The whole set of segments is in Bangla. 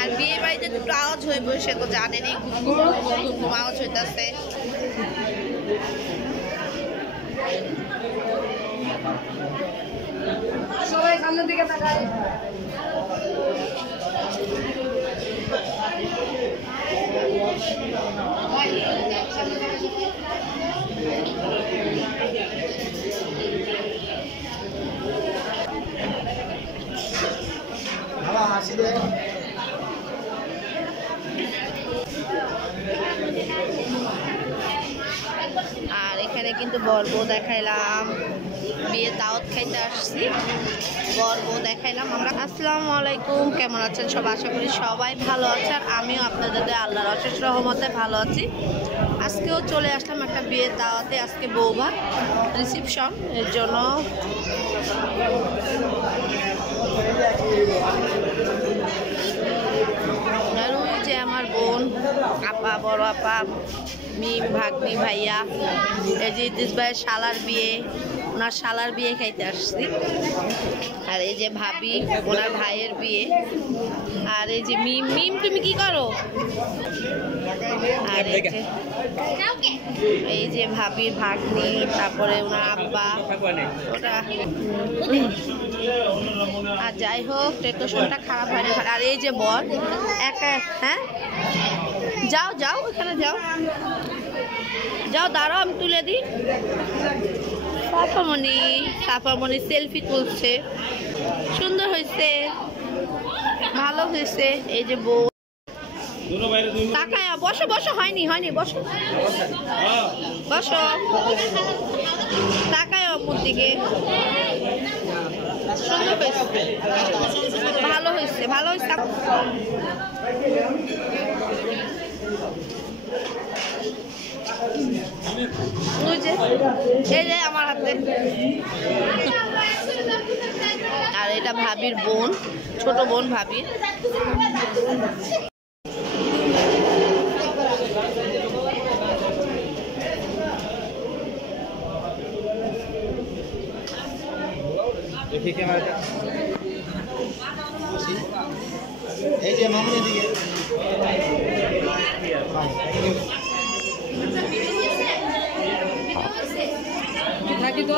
আর বিয়ে বাড়িতে একটু আওয়াজ হয়ে বসে তো জানেনি, ঘুম আওয়াজ হইতেছে। সবাই সামনের দিকে তাকায়। আর এখানে কিন্তু বর বউ দেখাইলাম, বিয়ে দাওয়াত খাইতে আসছি, বর বউ দেখাইলাম আমরা। আসসালামু আলাইকুম, কেমন আছেন সব? আশা করি সবাই ভালো আছেন, আমিও আপনাদের আল্লাহর অশেষ রহমতে ভালো আছি। আজকেও চলে আসলাম একটা বিয়ের দাওয়াতে, আজকে বৌভাত রিসিপশন, এর জন্য যে আমার বোন, আপা, বড় আপা, মিম, ভাগ্নি, ভাইয়া, এই যে ইদ্রিস ভাইয়ের শালার বিয়ে, ওনার শালার বিয়ে খাইতে আসছি। আর এই যে ভাবি, ওনার ভাইয়ের বিয়ে। আর এই যে মিম, মিম তুমি কি করো? আর এই যে ভাবির ভাগ্নি, তারপরে ওনার আব্বা, ওটা। আর যাই হোক, ডেকোরেশনটা খারাপ হয়নি। আর এই যে বর একা, হ্যাঁ যাও যাও, ওখানে যাও, যাও দাঁড়াও, আমি তুলে দিই। সাফামণি সেলফি তুলছে, সুন্দর হয়েছে, ভালো হয়েছে। এই যে বউ, তাকায় বসো বসো, হয়নি হয়নি, বসো বসো, তাকায় অপুর দিকে, সুন্দর হয়েছে, ভালো হয়েছে, ভালো হয়েছে। এই যে আমার হাতে। আর এটা ভাবির বোন, ছোট বোন ভাবির। এই যে মামুনের দিকে নাকি তো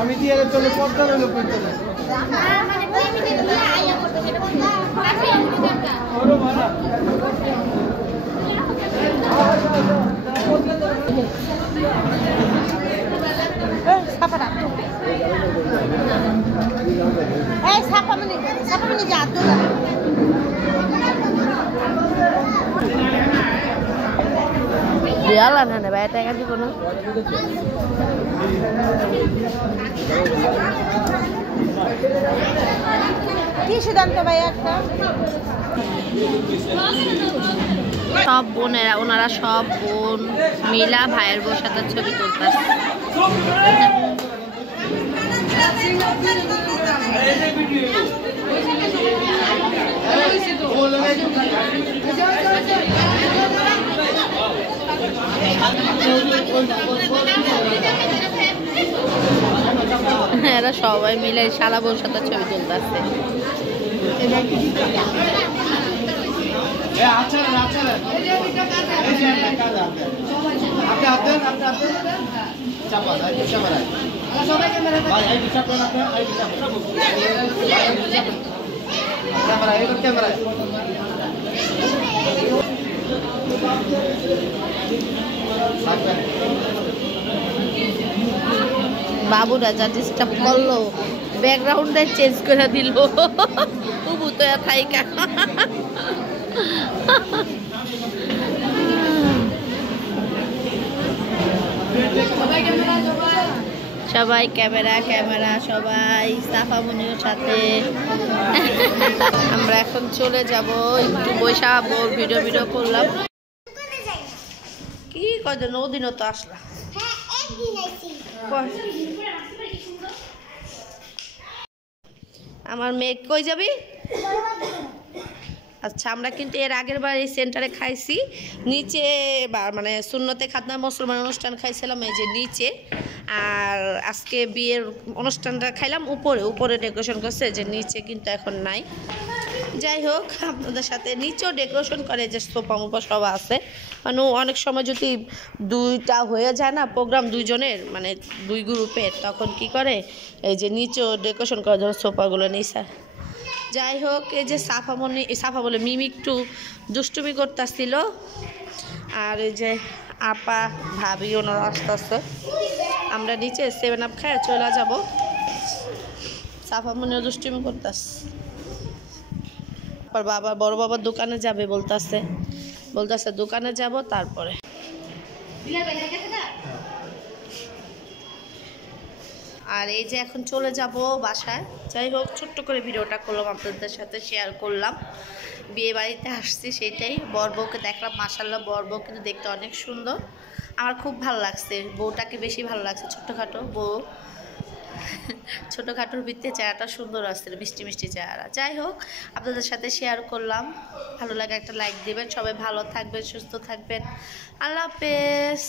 আমি দিয়ে চলে পড়তে হলো Jalan ada bayar kan di kono. কি সিদ্ধান্ত ভাই একটা সব বোনেরা, ওনারা সব বোন মিলা ভাইয়ের বউর সাথে ছবি তুলতেছে। এরা সবাই মিলে শালা বউর সাথে ছবি তুলতেছে। বাবুরা যা ডিস্টার্ব করলো, ব্যাকগ্রাউন্ডে চেঞ্জ করে দিল। তবু তো থাইকা সবাই ক্যামেরা ক্যামেরা সবাই সাফা মনির সাথে। আমরা এখন চলে যাব, একটু বৈশা ভিডিও ভিডিও করলাম। কি কয়দিন ওদিনও তো আসলা। আমার মেয়ে কই যাবি? আচ্ছা, আমরা কিন্তু এর আগের বার এই সেন্টারে খাইছি নিচে, মানে সুন্নতে খাতনা মুসলমান অনুষ্ঠান খাইছিলাম এই যে নিচে, আর আজকে বিয়ের অনুষ্ঠানটা খাইলাম উপরে। উপরে ডেকোরেশন করছে, যে নিচে কিন্তু এখন নাই। যাই হোক, আপনাদের সাথে নিচেও ডেকোরেশন করে, যে সোফা মোফা সব আছে। মানে অনেক সময় যদি দুইটা হয়ে যায় না প্রোগ্রাম, দুইজনের মানে দুই গ্রুপের, তখন কি করে এই যে নিচেও ডেকোরেশন করে, ধরো সোফাগুলো নিচে। যাই হোক, এই যে সাফা বলে মিমি একটু দুষ্টুমি করতেছিল, আর এই যে আপা ভাবি ওনারা আস্তে আস্তে। আমরা নিচে 7 আপ খায় চলে যাব। সাফা মনিও দুষ্টুমি করতেছে। বাবা বড় বাবার দোকানে যাবে বলতেছে দোকানে যাব তারপরে। আর এই যে এখন চলে যাব বাসায়। যাই হোক, ছোট্ট করে ভিডিওটা করলাম, আপনাদের সাথে শেয়ার করলাম। বিয়ে বাড়িতে আসছি সেটাই। বর বউকে দেখলাম, মাশাআল্লাহ বর বউ কিন্তু দেখতে অনেক সুন্দর। আমার খুব ভালো লাগছে, বউটাকে বেশি ভালো লাগছে। ছোট্টখাটো বউ, ছোটোখাটোর ভিত্তিতে চেহারাটা সুন্দর আসছিল, মিষ্টি মিষ্টি চেহারা। যাই হোক, আপনাদের সাথে শেয়ার করলাম। ভালো লাগে একটা লাইক দেবেন। সবাই ভালো থাকবেন, সুস্থ থাকবেন। আল্লাহ হাফেজ।